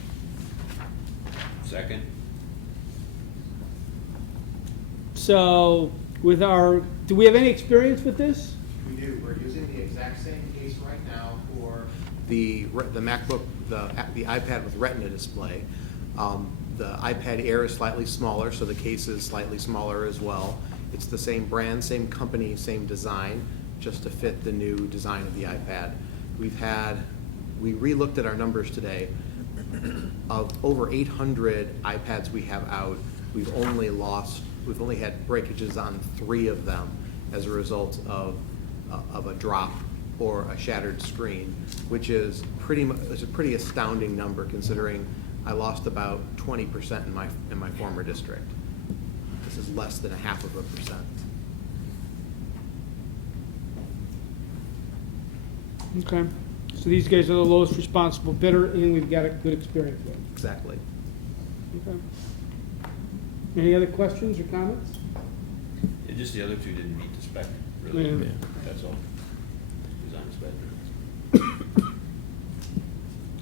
Second. So, do we have any experience with this? We do. We're using the exact same case right now for the MacBook, the iPad with Retina display. The iPad Air is slightly smaller, so the case is slightly smaller as well. It's the same brand, same company, same design, just to fit the new design of the iPad. We re-looked at our numbers today. Of over 800 iPads we have out, we've only had breakages on 3 of them as a result of a drop or a shattered screen, which is a pretty astounding number considering I lost about 20% in my former district. This is less than 0.5%. Okay, so these guys are the lowest responsible bidder, and we've got a good experience with. Exactly. Okay. Any other questions or comments? Yeah, just the other two didn't meet the spec, really. Yeah. That's all. Design spec.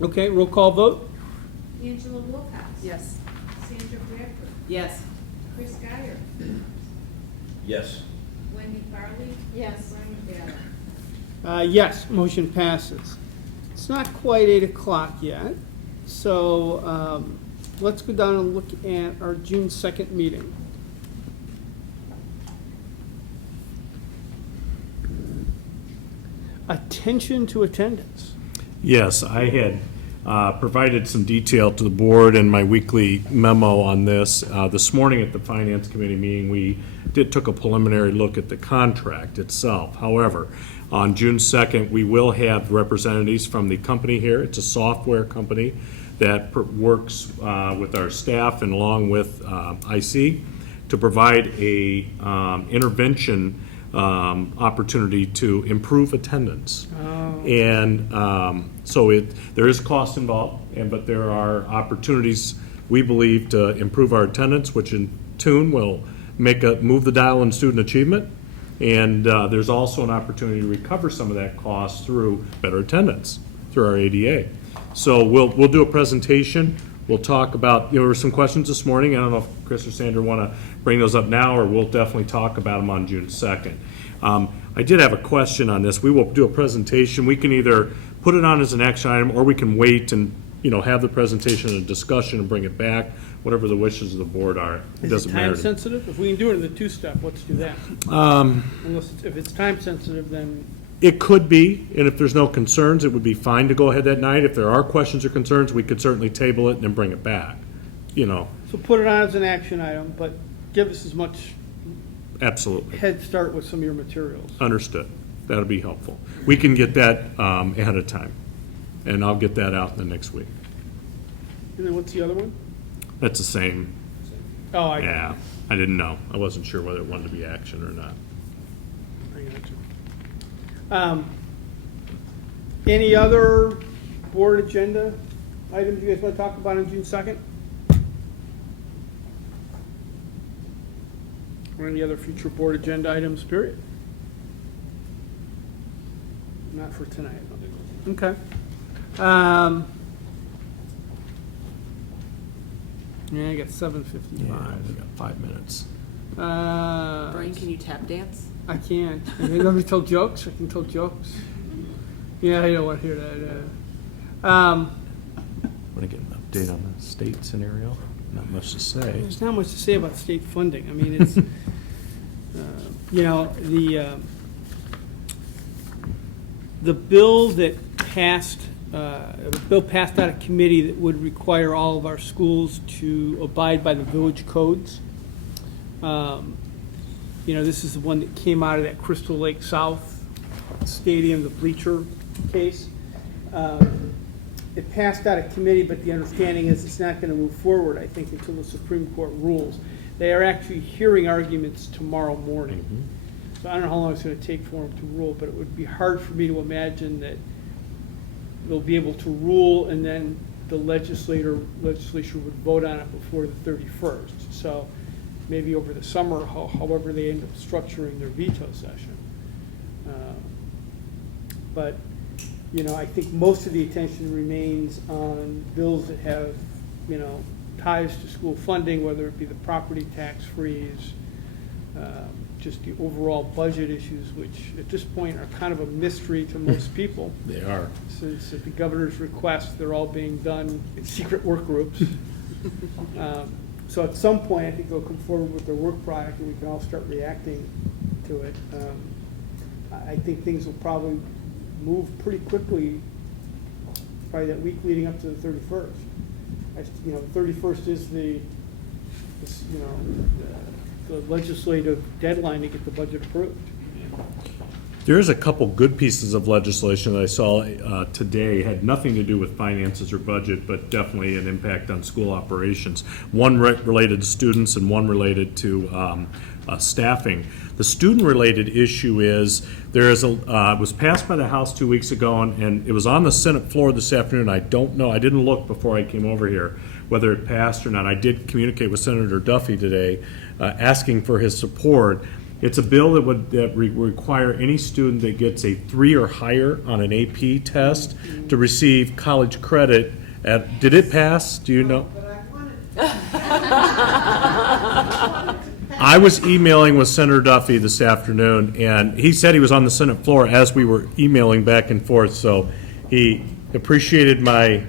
Okay, roll call vote? Angela Wilcox. Yes. Sandra Bradford. Yes. Chris Geyer. Yes. Wendy Farley. Yes. Brian Ballo. Yes, motion passes. It's not quite 8 o'clock yet, so let's go down and look at our June 2nd meeting. Attention to attendance. Yes, I had provided some detail to the board in my weekly memo on this. This morning at the Finance Committee meeting, we took a preliminary look at the contract itself. However, on June 2nd, we will have representatives from the company here. It's a software company that works with our staff and along with IC to provide a intervention opportunity to improve attendance. And so there is cost involved, but there are opportunities, we believe, to improve our attendance, which in tune will move the dial in student achievement. And there's also an opportunity to recover some of that cost through better attendance, through our ADA. So we'll do a presentation. We'll talk about, there were some questions this morning. I don't know if Chris or Sandra want to bring those up now, or we'll definitely talk about them on June 2nd. I did have a question on this. We will do a presentation. We can either put it on as an action item, or we can wait and, have the presentation and discussion and bring it back, whatever the wishes of the board are. It doesn't matter. Is it time sensitive? If we can do it in the two-step, let's do that. Unless, if it's time sensitive, then. It could be, and if there's no concerns, it would be fine to go ahead that night. If there are questions or concerns, we could certainly table it and then bring it back, So put it on as an action item, but give us as much Absolutely. head start with some of your materials. Understood. That'll be helpful. We can get that ahead of time, and I'll get that out in the next week. And then what's the other one? That's the same. Oh, Yeah, I didn't know. I wasn't sure whether it wanted to be action or not. I got you. Any other board agenda items you guys want to talk about on June 2nd? Or any other future board agenda items, period? Not for tonight. Okay. Yeah, I got 7:55. Yeah, we got 5 minutes. Brian, can you tap dance? I can't. You want me to tell jokes? I can tell jokes. Yeah, I don't want to hear that. Want to get an update on the state scenario? Not much to say. There's not much to say about state funding. I mean, it's, the bill that passed, the bill passed out of committee that would require all of our schools to abide by the village codes. This is the one that came out of that Crystal Lake South Stadium, the bleacher case. It passed out of committee, but the understanding is it's not going to move forward, I think, until the Supreme Court rules. They are actually hearing arguments tomorrow morning. So I don't know how long it's going to take for them to rule, but it would be hard for me to imagine that they'll be able to rule and then the legislature would vote on it before the 31st. So maybe over the summer, however they end up structuring their veto session. But I think most of the attention remains on bills that have, ties to school funding, whether it be the property tax freeze, just the overall budget issues, which at this point are kind of a mystery to most people. They are. Since at the governor's request, they're all being done in secret work groups. So at some point, I think they'll come forward with their work product and we can all start reacting to it. I think things will probably move pretty quickly, probably that week leading up to the 31st. The 31st is the legislative deadline to get the budget approved. There is a couple good pieces of legislation that I saw today, had nothing to do with finances or budget, but definitely an impact on school operations. One related to students and one related to staffing. The student-related issue is, there is it was passed by the House 2 weeks ago, and it was on the Senate floor this afternoon. I don't know, I didn't look before I came over here, whether it passed or not. I did communicate with Senator Duffy today, asking for his support. It's a bill that would require any student that gets a 3 or higher on an AP test to receive college credit at, did it pass? Do you know? I was emailing with Senator Duffy this afternoon, and he said he was on the Senate floor as we were emailing back and forth, so he appreciated my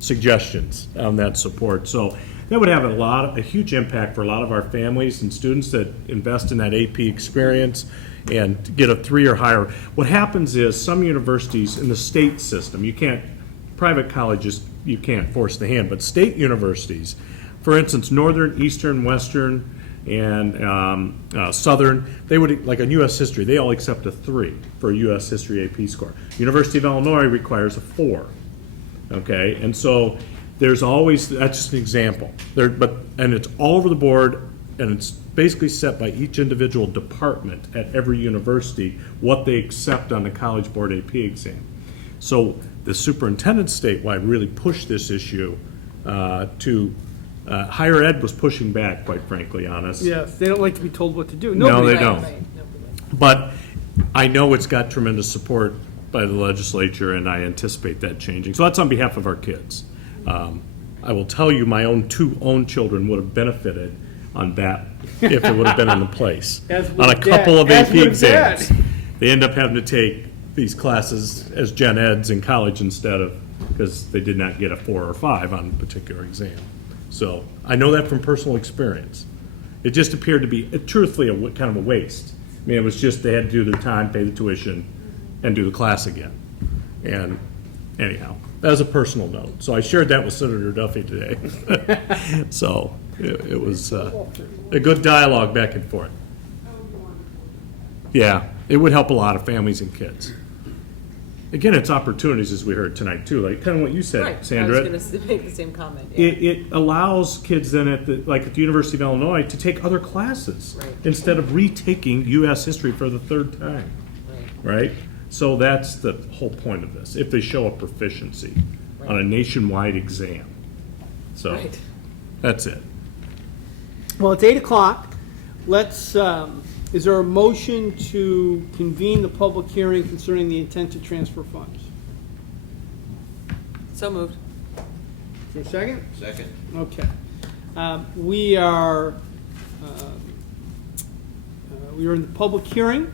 suggestions on that support. So that would have a huge impact for a lot of our families and students that invest in that AP experience and get a 3 or higher. What happens is some universities in the state system, you can't, private colleges, you can't force the hand, but state universities, for instance, Northern, Eastern, Western, and Southern, they would, like on U.S. history, they all accept a 3 for a U.S. history AP score. University of Illinois requires a 4. Okay, and so there's always, that's just an example. And it's all over the board, and it's basically set by each individual department at every university what they accept on the College Board AP exam. So the superintendent statewide really pushed this issue to higher ed was pushing back, quite frankly, on us. Yes, they don't like to be told what to do. No, they Nobody don't. does. But I know it's got tremendous support by the legislature, and I anticipate that changing. So that's on behalf of our kids. I will tell you, my two own children would have benefited on that if it would have been in place. As would On a couple of Dad. AP As would exams. Dad. They end up having to take these classes as gen eds in college instead of, because they did not get a 4 or 5 on a particular exam. So I know that from personal experience. It just appeared to be, truthfully, kind of a waste. I mean, it was just they had to do their time, pay the tuition, and do the class again. And anyhow, that was a personal note. So I shared that with Senator Duffy today. So it was a good dialogue back and forth. Yeah, it would help a lot of families and kids. Again, it's opportunities, as we heard tonight, too, like kind of what you said, Right, Sandra. I was going to make the same comment. Yeah. It allows kids then at the University of Illinois to take other classes Right. instead of retaking U.S. history for the 3rd time, right? So that's the whole point of this, if they show a proficiency on a nationwide exam. So Right. that's it. Well, it's 8 o'clock. Let's, is there a motion to convene the public hearing concerning the intent to transfer funds? So moved. Is there a second? Second. Okay. We are in the public hearing.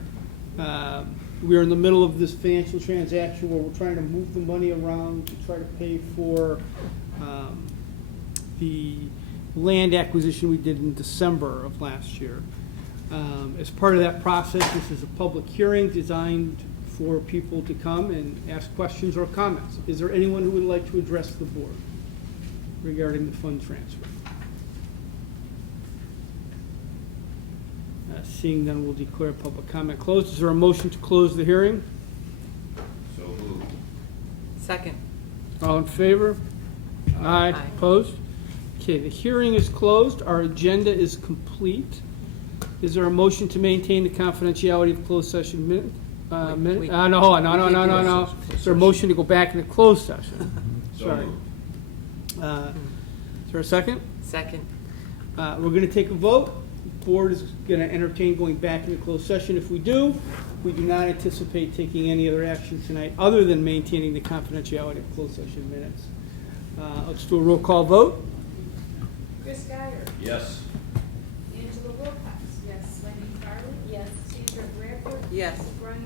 We are in the middle of this financial transaction where we're trying to move the money around to try to pay for the land acquisition we did in December of last year. As part of that process, this is a public hearing designed for people to come and ask questions or comments. Is there anyone who would like to address the board regarding the fund transfer? Seeing none, we'll declare public comment closed. Is there a motion to close the hearing? So moved. Second. All in favor? Aye. Aye. Opposed? Okay, the hearing is closed. Our agenda is complete. Is there a motion to maintain the confidentiality of closed session minute? we- No. Is there a motion to go back into closed session? So Sorry. moved. Is there a second? Second. We're going to take a vote. The board is going to entertain going back into closed session. If we do not anticipate taking any other action tonight other than maintaining the confidentiality of closed session minutes. Let's do a roll call vote. Chris Geyer. Yes. Angela Wilcox. Yes. Wendy Farley. Yes. Sandra Bradford. Yes. Brian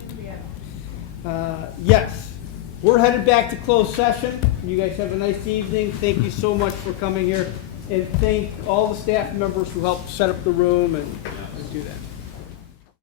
Prieto. Yes. We're headed back to closed session. You guys have a nice evening. Thank you so much for coming here. And thank all the staff members who helped set up the room and do that.